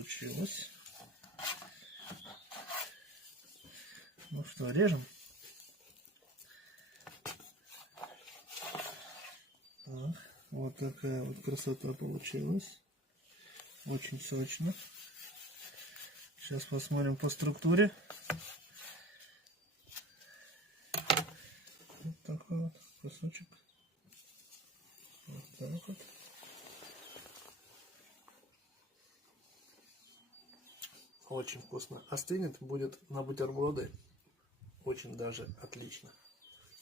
Получилось. Ну что, режем. Так, вот такая вот красота получилась. Очень сочно. Сейчас посмотрим по структуре. Вот такой вот кусочек. Вот так вот. Очень вкусно. Остынет, будет на бутерброды очень даже отлично.